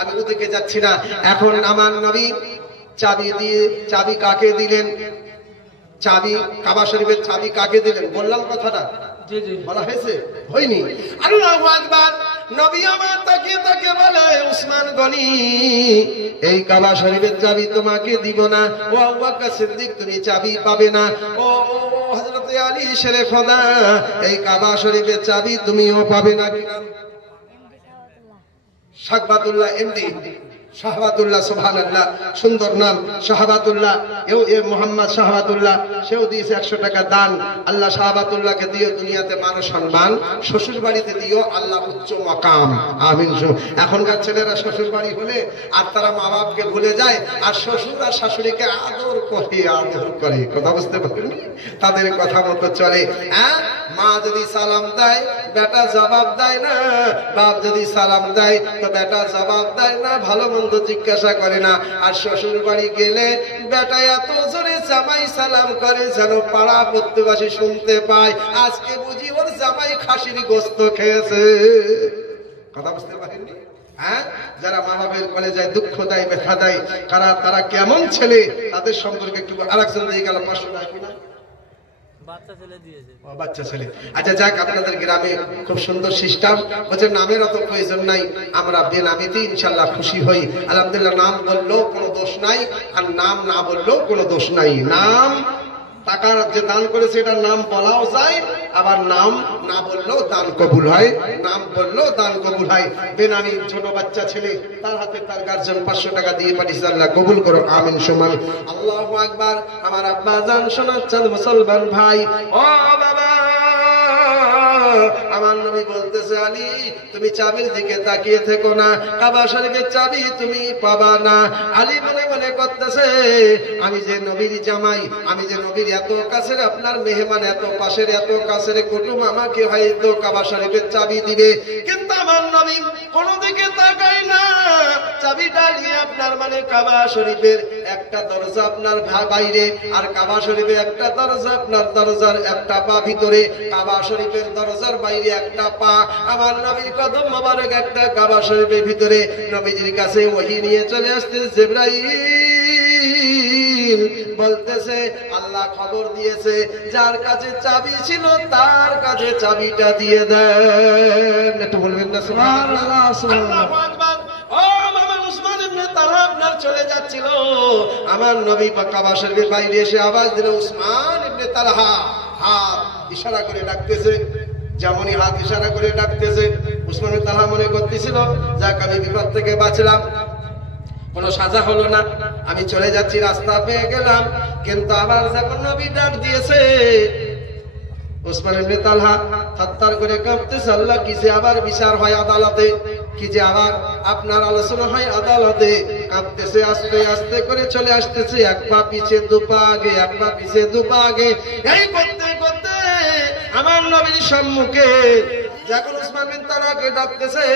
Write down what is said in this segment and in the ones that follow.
আমি ওদিকে যাচ্ছি না। এখন আমার নবী চাবি কাকে দিলেন? চাবি কাবা শরীফের চাবি কাকে দিলেন? বললাম কথাটা? জি জি বলা হয়েছে? হয়নি? আল্লাহু আকবার। নবী আমার তাকিয়ে তাকিয়ে বলে, উসমান গনি, এই কাবা শরীফের চাবি তোমাকে দিব না। ও আবু বকর সিদ্দিক, তুমি চাবি পাবে না। ও হযরত আলী শেরে খোদা, এই কাবা শরীফের চাবি তুমিও পাবে না। শাহবাতুল্লাহ এমডি, শাহবাতুল্লাহ, সুবহানাল্লাহ, সুন্দর নাম শাহবাতুল্লাহ। মোহাম্মদ শাহবাতুল্লাহ, সেও দিয়েছে 100 টাকা দান। আল্লাহ শাহবাতুল্লাহকে দিও দুনিয়াতে মান সম্মান, শ্বশুর বাড়িতে দিও আল্লাহ উচ্চ মাকাম, আমিন। এখনকার ছেলেরা শ্বশুর বাড়ি হলে আর তারা মা বাপকে ভুলে যায়, আর শ্বশুর আর শাশুড়িকে আদর করে। কথা বুঝতে পারেন? তাদের কথা মতো চলে। হ্যাঁ, মা যদি সালাম দেয় বেটা জবাব দেয় না, বাপ যদি সালাম দেয় তো বেটা জবাব দেয় না, ভালো মন্দ জিজ্ঞাসা করে না। আর শ্বশুর বাড়ি গেলে বেটা এত জোরে জামাই সালাম করে যেন পাড়া প্রতিবেশী শুনতে পায়, আজকে বুঝি ওর জামাই খাসির গোস্ত খেয়েছে। কথা বুঝতে পারেননি? হ্যাঁ, যারা মা বাপের কোলে যায়, দুঃখ দেয়, ব্যথা দেয়, তারা কেমন ছেলে, তাদের সম্পর্কে একটু আরেকজন দিয়ে গেল 500 টাকা কিনা বাচ্চা ছেলে। আচ্ছা যাক, আপনাদের গ্রামে খুব সুন্দর সিস্টেম, বলছে নামের অত প্রয়োজন নাই, আমরা বেনামিতেই ইনশাল্লাহ খুশি হই। আলহামদুলিল্লাহ, নাম বললেও কোনো দোষ নাই, আর নাম না বললেও কোনো দোষ নাই। নাম টাকা যে দান করেছে এটার নাম বলাও যায়, আবার নাম না বললেও দান কবুল হয়, নাম বললেও দান কবুল হয়। বেনামি ছোট বাচ্চা ছেলে, তার হাতে তার গার্জিয়ান 500 টাকা দিয়ে পাঠিয়েছে, আল্লাহ কবুল করো, আমিন সুমান। আল্লাহু আকবার। আমার আব্বা জান শোনাচ্ছেন মুসলমান ভাই, ও বাবা, আমার নবী বলতেছে, আলী তুমি চাবির দিকে তাকিয়ে থেকো না, কাবা শরীফের চাবি তুমি পাবা না। আলী মনে মনে করতেছে, আমি যে নবীর জামাই, আমি যে নবীর এত কাছের আপনার মেহমান, এত পাশের এত কাছের কুটুম, আমাকে হয়তো কাবা শরীফের চাবি দিবে, কিন্তু আমার নবী কোনো দিকে তাকায় না। চাবিটা নিয়ে আপনার মানে কাবা শরীফের একটা দরজা আপনার বাইরে, আর কাবা শরীফের একটা দরজা আপনার দরজার একটা পা ভিতরে, কাবা শরীফের দরজার বাইরে একটা পা। আমার নবীর কদম মোবারক একটা কাবা শরীফের ভিতরে। নবীজির কাছে ওহী নিয়ে চলে আসতে জিবরাইল বলতেছে, আল্লাহ খবর দিয়েছে যার কাছে চাবি ছিল তার কাছে চাবিটা দিয়ে দেন। একটু বলবেন না সুবহানাল্লাহ? আল্লাহু আকবার। ও বাবা, উসমান ইবনে তালহা আপনার চলে যাচ্ছিল, আমার নবী কাবা শরীফের বাইরে এসে আওয়াজ দিল, উসমান ইবনে তালহা। হাত ইশারা করে ডাকতেছে, যেমনই হাত ইশারা করে ডাকতেছে, উসমান ইবনে তালহা মনে করতেছিল, যাক আমি বিপদ থেকে বাঁচলাম, কোনো সাজা হলো না, আমি চলে যাচ্ছি, রাস্তা পেয়ে গেলাম। কিন্তু আবার যখন নবী ডাক দিয়েছে, উসমান ইবনে তালহা থরথর করে কাঁপতেছে, আল্লাহ কি যে আবার বিচার হয় আদালতে, কি যে আবার আপনার আলোচনা হয় আদালতে। কাঁপতেছে, আস্তে আস্তে করে চলে আসতেছে, এক পা পিছে দু পা আগে, এক পা পিছে দু পা আগে, এই করতে করতে আমার নবীর সম্মুখে যখন উসমান বিন তালহাকে ডাকতেছে,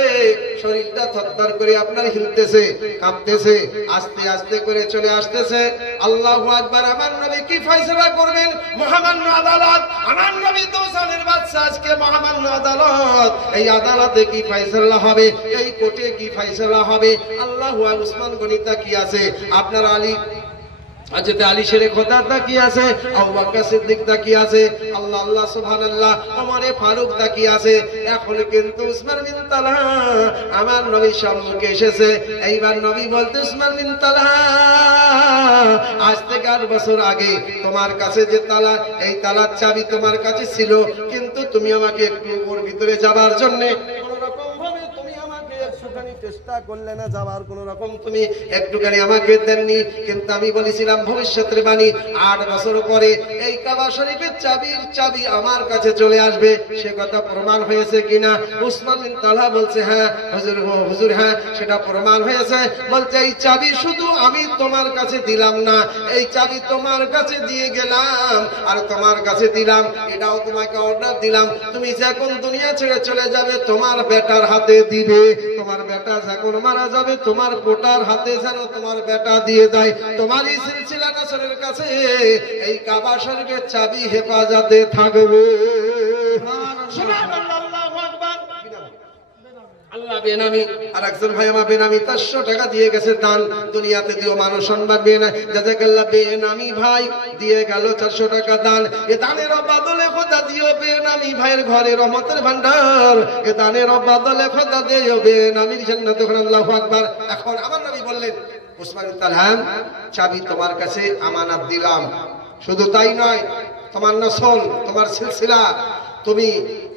শরীরটা থরথর করে আপনার হিলতেছে, কাঁপতেছে, আস্তে আস্তে করে চলে আসতেছে। আল্লাহু আকবার। আমার নবী কি ফয়সালা করবেন? মহামান্য আদালত। আমার নবী তো জানের বাদশা, আজকে মহামান্য আদালত, এই আদালতে কি ফয়সালা হবে, এই কোর্টে কি ফয়সালা হবে? আল্লাহু আকবার। উসমান গনি তাকিয়ে আছে, আপনার আলী হযরত আলী শেরে খোদা তাকিয়ে আছে, আবু বকর সিদ্দিক তাকিয়ে আছে, আল্লাহ আল্লাহ সুবহানাল্লাহ, ওমরে ফারুক তাকিয়ে আছে। এখন কিন্তু উসমান বিন তালহা আমার নবীর সম্মুখে এসেছে। এইবার নবী বলতে, উসমান বিন তালহা, আজ থেকে 8 বছর আগে তোমার কাছে যে তালা, এই তালার চাবি তোমার কাছে ছিল, কিন্তু তুমি আমাকে একটু ওর ভিতরে যাবার জন্য কোন রকম ভাবে তুমি আমাকে একটুখানি চেষ্টা করলে না যাওয়ার, কোন রকম তুমি একটুখানি আমাকে দেননি। কিন্তু আমি বলেছিলাম ভবিষ্যতের বাণী, 8 বছর পরে এই কাবা শরীফের চাবি আমার কাছে চলে আসবে। সে কথা প্রমাণ হয়েছে কিনা? উসমান বিন তালহা বলছে, হ্যাঁ হুজুর, হ্যাঁ সেটা প্রমাণ হয়েছে। বলছে, এই চাবি শুধু আমি তোমার কাছে দিলাম না, এই চাবি তোমার কাছে দিয়ে গেলাম, আর তোমার কাছে দিলাম, এটাও তোমাকে অর্ডার দিলাম, তুমি যখন দুনিয়া ছেড়ে চলে যাবে তোমার বেটার হাতে দিবে, তোমার বেটা যখন মারা যাবে তোমার পোটার হাতে যেন তোমার বেটা দিয়ে দেয়। তোমার এই সিলসিলা নাসরের কাছে এই কাবা শরীফের চাবি হেফাজতে থাকবে। সুবহানাল্লাহ, আল্লাহু আকবার। আল্লাহ বেনামি, আর একজন ভাই আমার বেনামি 400 টাকা দিয়ে গেছে দান। দুনিয়াতে দিও মানুষ সম্মান জাযাকাল্লাহ, বেনামি ভাই দিয়ে গেল 400 টাকা দান। এ দানের বদলে খোদা দিও বেনামি ভাইয়ের ঘরে রহমতের ভান্ডার। এ দানের বদলে খোদা দিও বেনামির জান্নাত। আল্লাহু আকবার। এখন আমার নবী বললেন, উসমান বিন তালহা, চাবি তোমার কাছে আমানত দিলাম। শুধু তাই নয়, তোমার নসল, তোমার সিলসিলা, তুমি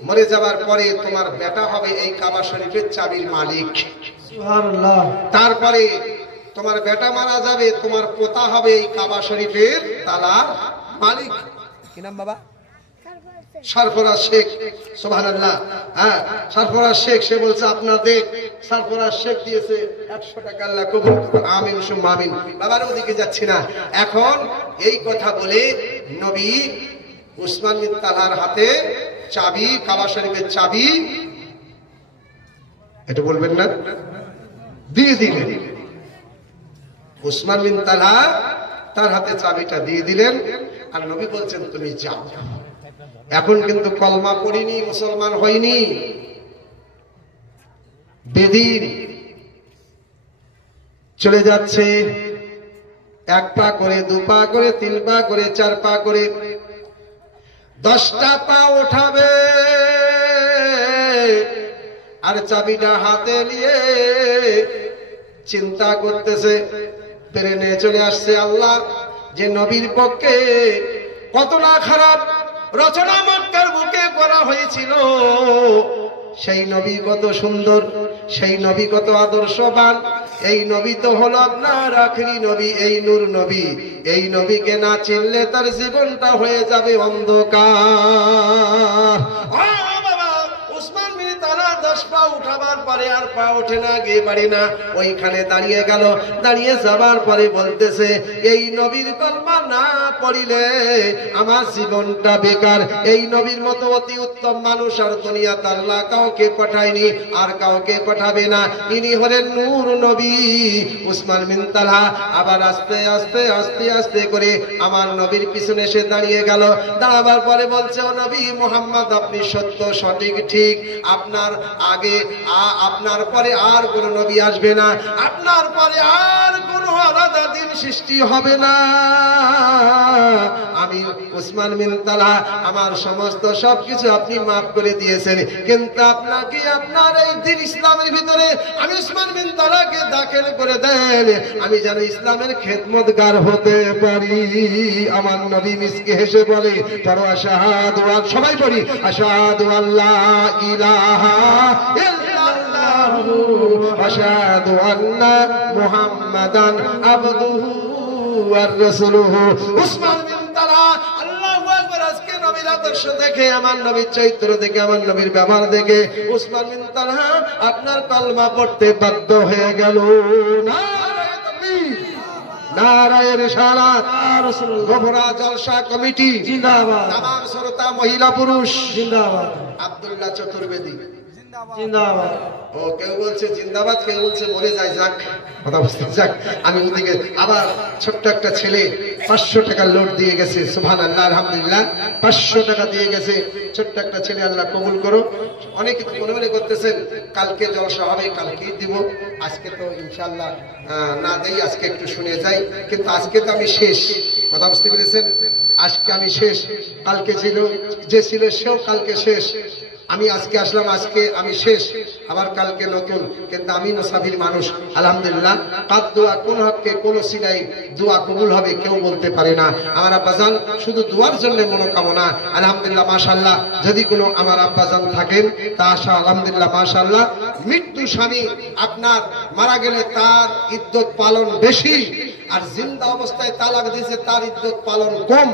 মরে যাবার পরে তোমার বেটা হবে এই কাবা শরীফের চাবির মালিক। সুবহানাল্লাহ। তারপরে তোমার বেটা মারা যাবে, তোমার পোতা হবে এই কাবা শরীফের তালার মালিক। কি নাম বাবা? সরফরাজ শেখ। সুবহানাল্লাহ। হ্যাঁ, সরফরাজ শেখ। সে বলছে আপনাদের সরফরাজ শেখ দিয়েছে 100 টাকা, আল্লাহ কবুল করুন। আমিন সুম্মা আমিন। বাবার ওদিকে যাচ্ছি না। এখন এই কথা বলে নবী উসমান বিন তালহার হাতে চাবি, কাবা শরীফের চাবি, এটা বলবেন না, দিয়ে দিলেন। উসমান বিন তালহা তার হাতে চাবিটা দিয়ে দিলেন, আর নবী বলছেন তুমি যাও। এখন কিন্তু কলমা পড়িনি, মুসলমান হয়নি, বেদিন চলে যাচ্ছে। 1 পা করে, 2 পা করে, 3 পা করে, 4 পা করে, 10টা পা উঠাবে, আর চাবিটা হাতে নিয়ে চিন্তা করতেছে। প্লেনে চলে আসছে। আল্লাহ যে নবীর পক্ষে কতটা খারাপ রচনা মক্কার বুকে করা হয়েছিল, সেই নবী কত সুন্দর, সেই নবী কত আদর্শবান। এই নবী তো হলো আপনার আখেরি নবী, এই নূর নবী। এই নবীকে না চিনলে তার জীবনটা হয়ে যাবে অন্ধকার। উসমান বিন তালহা 10 পা উঠাবার পরে আর পা ওঠে না, গিয়ে পারে না, ওইখানে দাঁড়িয়ে গেল। দাঁড়িয়ে যাবার পরে বলতেছে, এই নবীর কলমা না পড়িলে আমার জীবনটা বেকার। এই নবীর মতো অতি উত্তম মানুষ আর দুনিয়াতে আল্লাহ কাউকে পাঠায়নি, আর কাউকে পাঠাবে না। ইনি হলেন নূর নবী উসমান বিন তালহা। আবার আস্তে আস্তে আস্তে আস্তে করে আমার নবীর পিছনে এসে দাঁড়িয়ে গেল। দাঁড়াবার পরে বলছে, ও নবী মুহাম্মদ, আপনি সত্য, সঠিক, ঠিক। আপনার আগে আপনার পরে আর কোন নবী আসবে না, আপনার পরে আর কোন আলাদা দিন সৃষ্টি হবে না। আমি উসমান বিন তালহা, আমার সমস্ত সবকিছু আপনি মাফ করে দিয়েছেন, কিন্তু আপনাকে আপনার এই দিন ইসলামের ভিতরে আমি উসমান বিন তালহাকে দাখিল করে দেন, আমি যেন ইসলামের খেদমতগার হতে পারি। আমার নবী মিসকে হেসে বলে, পড়ো আশহাদু, সবাই পড়ি, আশহাদু আল্লাহ ইলাহা ইল্লাল্লাহু আশহাদু আন্না মুহাম্মাদান আবদুহু ওয়া রাসূলুহু। উসমান বিন তালহা, আল্লাহু আকবার। আজকে নবীর আদর্শ দেখে, আমার নবীর চরিত্র দেখে, আমার নবীর ব্যবহার দেখে উসমান বিন তালহা আপনার কলমা পড়তে বাধ্য হয়ে গেল। নারায়ে তাকবীর, নারায়ে রিসালাত, গোবরা জলসা কমিটি জিন্দাবাদ। তামাম শ্রোতা মহিলা পুরুষ জিন্দাবাদ। আব্দুল্লাহ চতুর্বেদী জিন্দাবাদ। ও কেউ বলছে জিন্দাবাদ, কেউ বলছে মরে যায়। যাক, কথা বুঝতে যাক। আমি ওদিকে আবার ছোট্ট একটা ছেলে 500 টাকা লোড দিয়ে গেছে। সুবহানাল্লাহ, আলহামদুলিল্লাহ, 500 টাকা দিয়ে গেছে। ছোট্ট একটা ছেলে, আল্লাহ কবুল করো। অনেকে মনে মনে করতেছেন কালকে জলসা হবে, কালকেই দিব। আজকে তো ইনশাআল্লাহ না দেই, আজকে একটু শুনে যাই। কিন্তু আজকে তো আমি শেষ, কথা বুঝতে পেরেছেন? আজকে আমি শেষ। কালকে ছিল, যে ছিল সেও কালকে শেষ। আমি আজকে আসলাম, আজকে আমি শেষ, আবার কালকে নতুন। কিন্তু আমি মুসাফির মানুষ, আলহামদুলিল্লাহ। কার দোয়া কোন হককে কোন সিলাই দোয়া কবুল হবে কেউ বলতে পারে না। আমার আব্বাজান শুধু দোয়ার জন্য মনোকামনা, আলহামদুলিল্লাহ, মাশাআল্লাহ। যদি কোনো আমার আব্বাজান থাকেন তা আশা, আলহামদুলিল্লাহ, মাশাআল্লাহ। মৃত্যু স্বামী আপনার মারা গেলে তার ইদ্যত পালন বেশি, আর জিন্দা অবস্থায় তালাক দিয়েছে তার ইজ্জত পালন কম।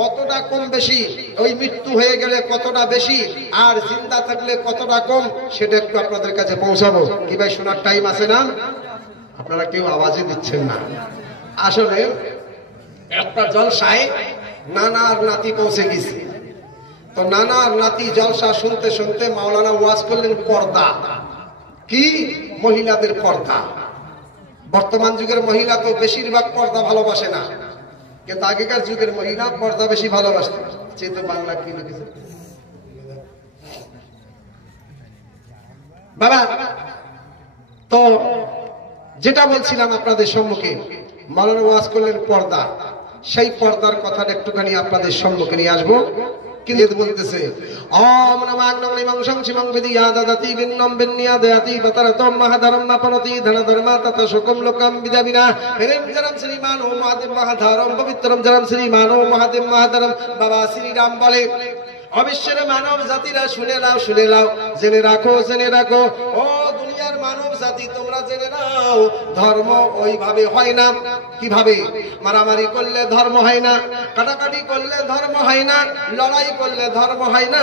কতটা কম বেশি, ওই মৃত্যু হয়ে গেলে কতটা বেশি, আর জিন্দা থাকলে কতটা কম, সেটা একটু আপনাদের কাছে পৌঁছাবো। কি ভাই, শোনার টাইম আছে না? আপনারা কেউ আওয়াজই দিচ্ছেন না। আসলে একটা জলসায় নানা আর নাতি পৌঁছে গেছে। তো নানা আর নাতি জলসা শুনতে শুনতে মাওলানা ওয়াজ করলেন পর্দা। কি? মহিলাদের পর্দা। বর্তমান যুগের মহিলা তো বেশিরভাগ পর্দা ভালোবাসে না, কিন্তু আগেকার যুগের মহিলা পর্দা বেশি ভালোবাসত। চেয়ে বাংলা কি লিখেছে বাবা? তো যেটা বলছিলাম আপনাদের সম্মুখে, মাওলানা ওয়াজ করলেন পর্দা, সেই পর্দার কথাটা একটুখানি আপনাদের সম্মুখে নিয়ে আসবো। কিন্তু বলতেছে ওম নমঃ নমঃ শিবং বিদিয়া দদতি বিন্নম বিন্যাদয়াতি পতরতম মহাধরম মাপনতি ধনধর্মা তত শোকম লোকম বিদাবিনা প্রেম জরম শ্রীমান ও মহাদেব মহাধরম পবিত্রম জরম শ্রীমান ও মহাদেব মহাধরম। বাবা শ্রীরাম বলে অবিশ্বের মানব জাতিরা শুনে নাও, শুনে নাও, জেনে রাখো, জেনে রাখো, ও দুনিয়ার মানব জাতি তোমরা জেনে নাও, ধর্ম ওইভাবে হয় না। কিভাবে? মারামারি করলে ধর্ম হয় না, কাটাকাটি করলে ধর্ম হয় না, লড়াই করলে ধর্ম হয় না।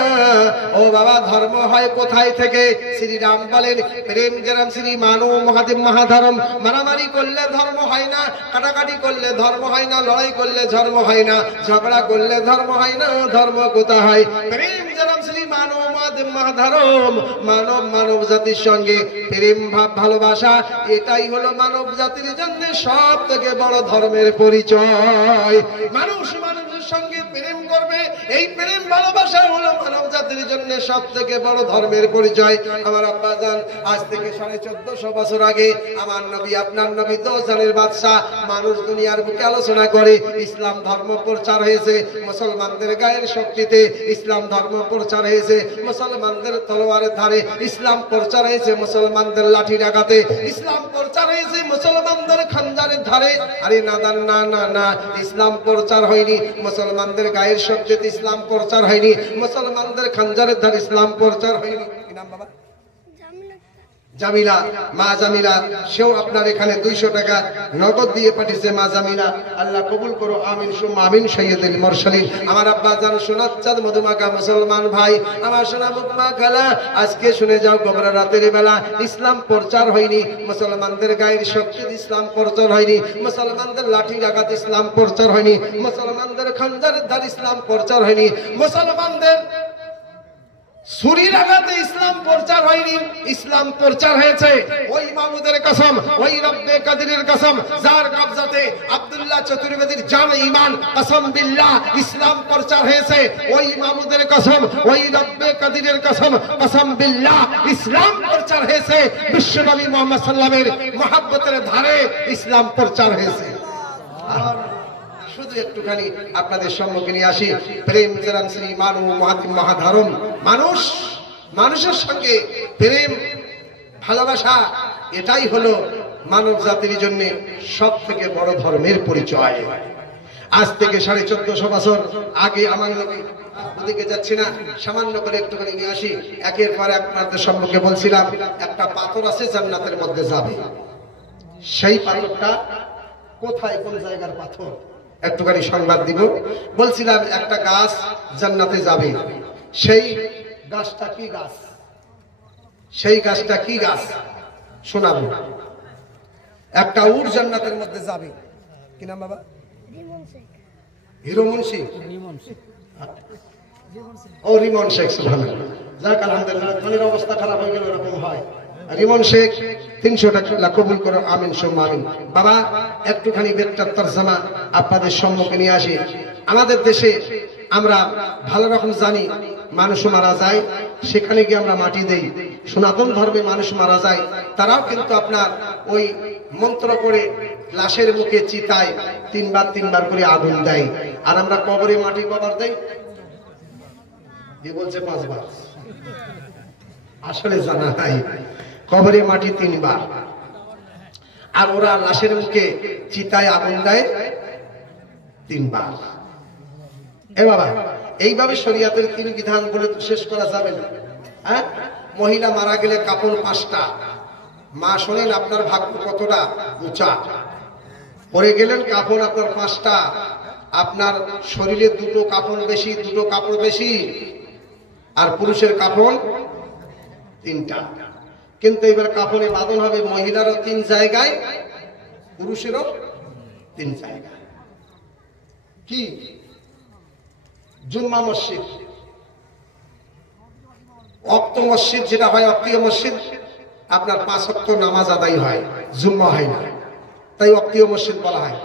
ও বাবা, ধর্ম হয় কোথায় থেকে? শ্রীরাম বলেন প্রেম যেরাম শ্রী মানব মহাদেব মহাধরম। মারামারি করলে ধর্ম হয় না, কাটাকাটি করলে ধর্ম হয় না, লড়াই করলে ধর্ম হয় না, ঝগড়া করলে ধর্ম হয় না। ধর্ম কোথা হয়? প্রেম যেরাম শ্রী মানব মহাদেব মহাধরম। মানব মানব জাতির সঙ্গে প্রেম ভাব ভালোবাসা, এটাই হলো মানব জাতির জন্য সব থেকে বড় ধর্মের পরিচয়। মানুষ মানুষের সঙ্গে প্রেম করবে, এই প্রেম ভালোবাসা হলো মানব জাতির জন্য সব থেকে বড় ধর্মের পরিচয়। আমার আব্বা জান আজ থেকে 1450 বছর আগে আমার নবী, আপনার নবী দোজানের বাদশাহ, মানুষ দুনিয়ার বুকে আলোচনা করে ইসলাম ধর্ম প্রচার হয়েছে মুসলমানদের গায়ের শক্তিতে, ইসলাম ধর্ম প্রচার হয়েছে মুসলমানদের তলোয়ারের ধারে, ইসলাম প্রচার হয়েছে মুসলমানদের লাঠি ডাকাতে, ইসলাম প্রচার হয়েছে মুসলমানদের খঞ্জারের ধারে। আরে নাদান, না না না, ইসলাম প্রচার হয়নি মুসলমানদের গায়ের শক্তিতে, ইসলাম প্রচার হয়নি মুসলমানদের খঞ্জারের ধারে, ইসলাম প্রচার হয়নি। কি নাম বাবা? জামিলা, মা জামিলা, সেও আপনার এখানে 200 টাকা নগদ দিয়ে পাঠিয়েছে। মা জামিলা, আল্লাহ কবুল করো, আমিন সুম্মা আমিন। সাইয়্যিদুল মুরসালিন আমার আব্বা জান সোনার চাঁদ মধুমাখা মুসলমান ভাই, আমার সোনা মুখমা খালা, আজকে শুনে যাও, গোবরা রাতের বেলা ইসলাম প্রচার হয়নি মুসলমানদের গায়ের শক্তি, ইসলাম প্রচার হয়নি মুসলমানদের লাঠি ডাকাত, ইসলাম প্রচার হয়নি মুসলমানদের খঞ্জারের ধার, ইসলাম প্রচার হয়নি মুসলমানদের ছুরির আঘাতে, ইসলাম প্রচার হয়নি, ইসলাম প্রচার হয়েছে ওই মাহমুদের কসম, ওই রব্বে কাদিরের কসম, যার কবজাতে আব্দুল্লাহ চতুর্বেদীর জান ঈমান, কসম বিল্লাহ, ইসলাম প্রচার হয়েছে ওই মাহমুদের কসম, ওই রব্বে কাদিরের কসম, কসম বিল্লাহ, ইসলাম প্রচার হয়েছে বিশ্বনবী মুহাম্মদ সাল্লাল্লাহু আলাইহি ওয়াসাল্লামের মহব্বতের ধারে, ইসলাম প্রচার হয়েছে। শুধু একটুখানি আপনাদের সম্মুখে নিয়ে আসি, প্রেম যেরাম শ্রী মানব মহাদেব মহাধরম। মানুষ মানুষের সঙ্গে প্রেম ভালোবাসা, এটাই হলো মানব জাতির জন্য সব থেকে বড় ধর্মের পরিচয়। আজ থেকে 1450 বছর আগে আমার নবী, ওদিকে যাচ্ছি না, সামান্য করে একটুখানি নিয়ে আসি। একের পর এক আপনাদের সম্মুখে বলছিলাম একটা পাথর আছে জান্নাতের মধ্যে যাবে, সেই পাথরটা কোথায়, কোন জায়গার পাথর একটুখানি সংবাদ দিব। বলছিলাম একটা গাছ জান্নাতে যাবে, সেই গাছটা কি গাছ? সেই গাছটা কি গাছ শোনাবো। একটা উট জান্নাতের মধ্যে যাবে, কি নাম বাবা? হিরো মুন্সি, ও রিমন শেখ। সুবহানাল্লাহ, যাক আলহামদুলিল্লাহ, ধনের অবস্থা খারাপ হয়ে গেল, এরকম হয়। রিমন শেখ 300 টাকা কবুল করো, আমিন সুম্মা আমিন। বাবা একটুখানি বেদটার তরজমা আপনাদের সম্মুখে নিয়ে আসি। আমাদের দেশে আমরা ভালো রকম জানি মানুষ মারা যায়, সেখানে গিয়ে আমরা মাটি দেই। সনাতন ধর্মে মানুষ মারা যায়, তারাও কিন্তু আপনার ওই মন্ত্র করে লাশের মুখে চিতায় 3 বার করে আগুন দেয়। আর আমরা কবরে মাটি কবর দেই, বলছে 5 বার। আসলে জানা নাই, কবরে মাটি 3 বার, আর ওরা লাশের মুখে চিতায় আগুন দেয় 3 বার। এ বাবা, এইভাবে শরীয়তের 3 বিধান বলে তো শেষ করা যাবে না। হ্যাঁ, মহিলা মারা গেলে কাপড় 5টা। মা শোনেন আপনার ভাগ্য কতটা উঁচা, পরে গেলেন কাপড় আপনার 5টা, আপনার শরীরে 2টো কাপড় বেশি, 2টো কাপড় বেশি, আর পুরুষের কাপড় 3টা। কিন্তু এবার কাপড়ে বাঁধন হবে মহিলারও 3 জায়গায়, পুরুষেরও 3 জায়গায়। কি? জুম্মা মসজিদ, ওয়াক্ত মসজিদ যেটা হয়, ওয়াক্তীয় মসজিদ, আপনার 5 ওয়াক্ত নামাজ আদায় হয়, জুম্মা হয় না, তাই ওয়াক্তীয় মসজিদ বলা হয়।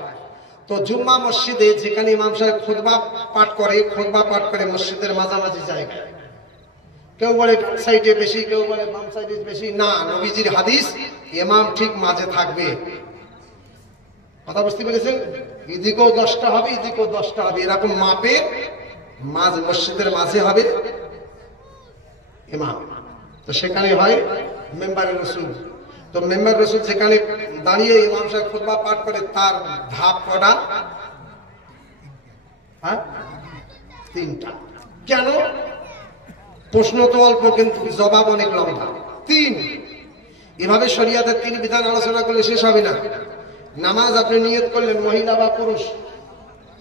তো জুম্মা মসজিদে যেখানে ইমাম সাহেব খুতবা পাঠ করে, খুতবা পাঠ করে মসজিদের মাঝামাঝি জায়গায়, কেউ বলে ডান সাইডে বেশি, কেউ বলে বাম সাইডে বেশি। না, নবীজির হাদিস ইমাম ঠিক মাঝে থাকবে। কথা বুঝতে পেরেছেন? এদিকেও 10টা হবে, এদিকেও 10টা হবে, এরকম মাপে মাঝ মসজিদের মাঝে হবে ইমাম। তো সেখানে হয় মেম্বারে রসুল। তো মেম্বার রসুল যেখানে দাঁড়িয়ে ইমাম সাহেব খুতবা পাঠ করে, তার ধাপ কটা? হ্যাঁ, 3টা। কেন? প্রশ্ন তো অল্প কিন্তু জবাব অনেক লম্বা। 3। এভাবে শরিয়াতের 3 বিধান আলোচনা করলে শেষ হবে না। নামাজ আপনি নিয়ত করলেন, মহিলা বা পুরুষ,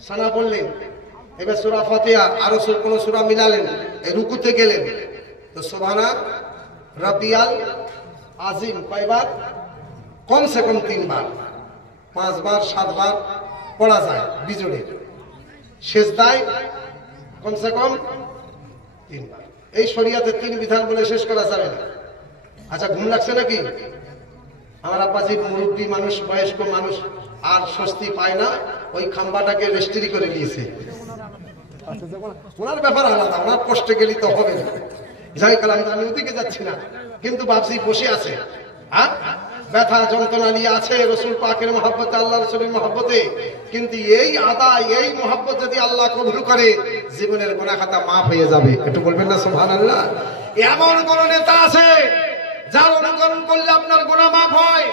সানা পড়লেন, এবার সূরা ফাতিহা আরো কোন সূরা মিলালেন, এই রুকুতে গেলেন, তো সুবহানা রাব্বিয়াল আজিম কয়বার? কমসে কম 3 বার, 5 বার, 7 বার পড়া যায় বিজোড়ে। সেজদায় কমসে কম 3 বার। এই শরিয়াতের 3 বিধান বলে শেষ করা যাবে না। আচ্ছা, ঘুম লাগছে নাকি? আমার আব্বাজি মুরব্বী মানুষ, বয়স্ক মানুষ, আর স্বস্তি পায় না, ওই খাম্বাটাকে রেস্ট্রি করে দিয়েছে। ওনার ব্যাপার আলাদা, ওনার কষ্টে গেলি তো হবে না। যাই কালাম, আমি ওদিকে যাচ্ছি না, কিন্তু বাপজি বসে আছে, ব্যথা যন্ত্রণা নিয়ে আছে রসুল পাকের মহব্বতে, আল্লাহ রসুলের মহব্বতে। কিন্তু এই আদায়, এই মহব্বত যদি আল্লাহ কবুল করে, জীবনের গুনাহ খাতা মাফ হয়ে যাবে। একটু বলবেন না সুবহানাল্লাহ? এমন কোন নেতা আছে যার অনুকরণ করলে আপনার গুনাহ মাফ হয়?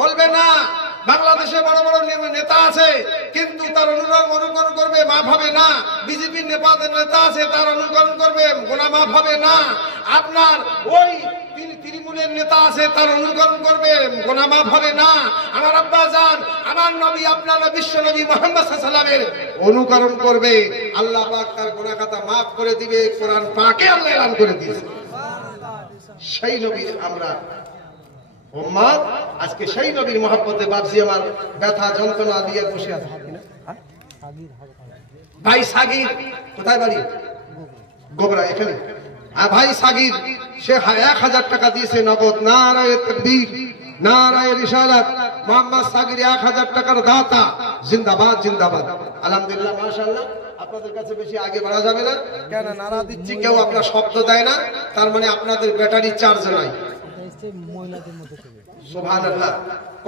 বলবে না। বাংলাদেশে বড় বড় নেতা আছে, কিন্তু তার অনুকরণ করবে, মাফ হবে না। বিজেপির নেতা আছে, তার অনুকরণ করবে, গুনাহ মাফ হবে না। আপনার ওই তৃণমূলের নেতা আছে, তার অনুকরণ করবে, গুনাহ মাফ হবে না। আমার আব্বা জান, আমার নবী, আপনার বিশ্ব নবী মুহাম্মদ সাল্লাল্লাহু আলাইহি ওয়াসাল্লামের অনুকরণ করবে, আল্লাহ পাক তার গুনাহ খাতা মাফ করে দিবে। কোরআন পাকে আল্লাহ এলান করে দিয়েছে। সেই নবীর আমরা উম্মত, আজকে সেই নবীর মহব্বতে বাপজি আমার ব্যথা যন্ত্রণা দিয়ে বসে আছে। ভাই সাগির কোথায় বাড়ি? গোবরা, এখানে। ভাই সাগির, সে 1000 টাকা দিয়েছে নগদ। নারায়ে তাকবীর, নারায়ে রিসালাত। মোহাম্মদ সাগির 1000 টাকার দাতা। জিন্দাবাদ, জিন্দাবাদ। আলহামদুলিল্লাহ, মাশাআল্লাহ। আপনাদের কাছে বেশি আগে বাড়া যাবে না, কেন নারা দিচ্ছি, কেউ আপনার শব্দ দেয় না, তার মানে আপনাদের ব্যাটারি চার্জ নাই। সুবহানাল্লাহ।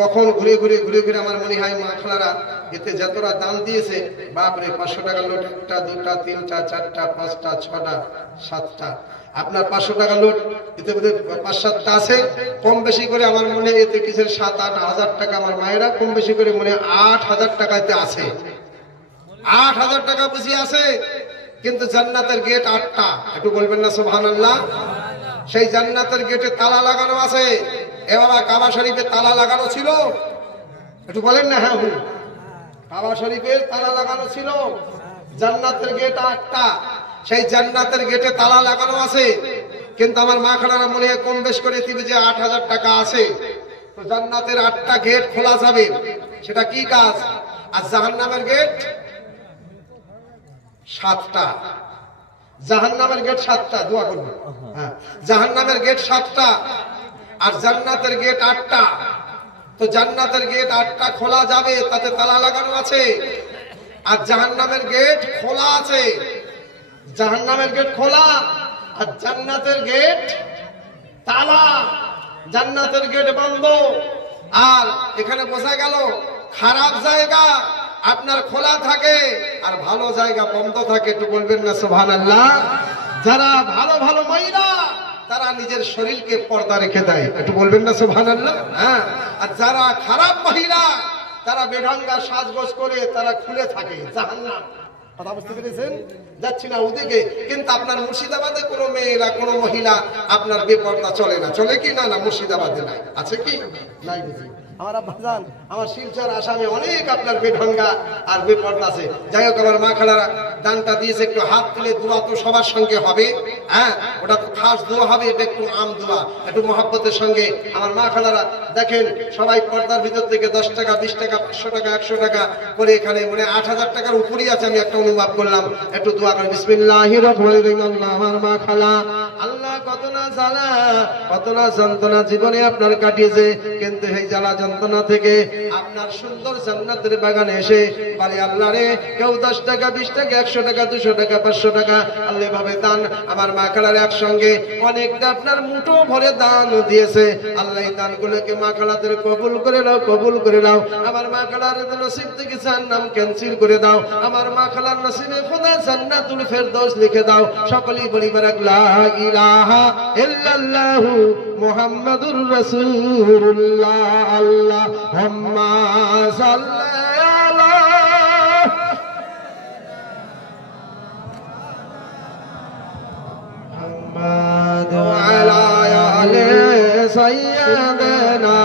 কখন ঘুরে ঘুরে আমার মনে হয় মা খালারা এতে যতটা দাম দিয়েছে, বাপরে, 500 টাকার নোট 1টা 2টা 3টা 4টা 5টা 6টা 7টা, আপনার 500 টাকার নোট এতে বোধহয় 5-7টা আছে। কম বেশি করে আমার মনে এতে কিছু 7-8 হাজার টাকা, আমার মায়েরা কম বেশি করে মনে 8,000 টাকাতে আছে। 8,000 টাকা বুঝি আছে, কিন্তু জান্নাতের গেট 8টা। একটু বলবেন না সুবহানাল্লাহ? সেই জান্নাতের গেটে তালা লাগানো আছে। এ বাবা, কাবা শরীফে তালা লাগানো ছিল? একটু বলেন না। হ্যাঁ, কাবা শরীফে তালা লাগানো ছিল। জান্নাতের গেট 8টা, সেই জান্নাতের গেটে তালা লাগানো আছে। কিন্তু আমার মা খালারা মনে হয় কম বেশ করে দিবে যে 8,000 টাকা আছে, তো জান্নাতের 8টা গেট খোলা যাবে। সেটা কি কাজ? আর জাহান্নামের গেট 7টা। জাহান্নামের গেট 7টা, দোয়া করবেন। হ্যাঁ, জাহান্নামের গেট 7টা আর জান্নাতের গেট 8টা। তো জান্নাতের গেট 8টা খোলা যাবে, তাতে তালা লাগানো আছে। আর জাহান্নামের গেট খোলা আছে। জাহান্নামের গেট খোলা আর জান্নাতের গেট তালা। জান্নাতের গেট বন্ধ। আর এখানে বোঝা গেল খারাপ জায়গা আপনার খোলা থাকে আর ভালো জায়গা বন্ধ থাকে। একটু বলবেন না সুবহানাল্লাহ? যারা ভালো ভালো মহিলা, তারা নিজের শরীরকে পর্দা রেখে দেয়। একটু বলবেন না সুবহানাল্লাহ? হ্যাঁ। আর যারা খারাপ মহিলা, তারা বেঢঙ্গা সাজগোজ করে তারা খুলে থাকে, জাহান্নাম। কথা বুঝতে পেরেছেন? যাচ্ছি না ওদিকে, কিন্তু আপনার মুর্শিদাবাদে কোনো মেয়েরা, কোনো মহিলা আপনার বেপর্দা চলে না। চলে কি? না, মুর্শিদাবাদে নাই। আছে কি? নাই বুঝি। আমার আব্বাজান, আমার শিলচর, আসামে অনেক আপনার বেঢঙ্গা আর বেপর্দা আছে। যাই হোক, আমার মা খালারা দানটা দিয়েছে, একটু হাত তুলে দোয়া তো সবার সঙ্গে হবে। হ্যাঁ, ওটা তো খাস দোয়া হবে, এটা একটু আম দোয়া, একটু মহব্বতের সঙ্গে। আমার মা খালারা দেখেন, সবাই পর্দার ভিতর থেকে 10 টাকা, 20 টাকা, 500 টাকা, 100 টাকা করে এখানে মনে 8,000 টাকার উপরেই আছে। আমি একটা অনুভব করলাম, একটু দোয়া করেন। বিসমিল্লাহির রহমানির রহিম। আল্লাহ, আমার মা খালা, আল্লাহ কত না জ্বালা, কত না যন্ত্রণা জীবনে আপনার কাটিয়েছে, কিন্তু এই জ্বালা যন্ত্রণা থেকে আপনার সুন্দর জান্নাতের বাগানে এসে বলে আল্লাহ রে কেউ 10 টাকা 20 টাকা 100 টাকা 200 টাকা 500 টাকা আল্লাহ ভাবে দান আমার মা খালার একসঙ্গে অনেকটা আপনার মুঠো ভরে দান দিয়েছে আল্লাহ এই দানগুলোকে মা খালাদের কবুল করে নাও কবুল করে নাও আমার মা খালার নসিব থেকে জাহান্নাম ক্যান্সেল করে দাও আমার মা খালার নসিবে খোদা জান্নাতুল ফেরদৌস লিখে দাও সকলেই বলি বারাক লা ইলাহা ইল্লাল্লাহু মুহাম্মাদুর রাসূলুল্লাহ আল্লাহুম্মা সাল্লি আলা মুহাম্মাদ ওয়া আলা আলি সাইয়্যিদানা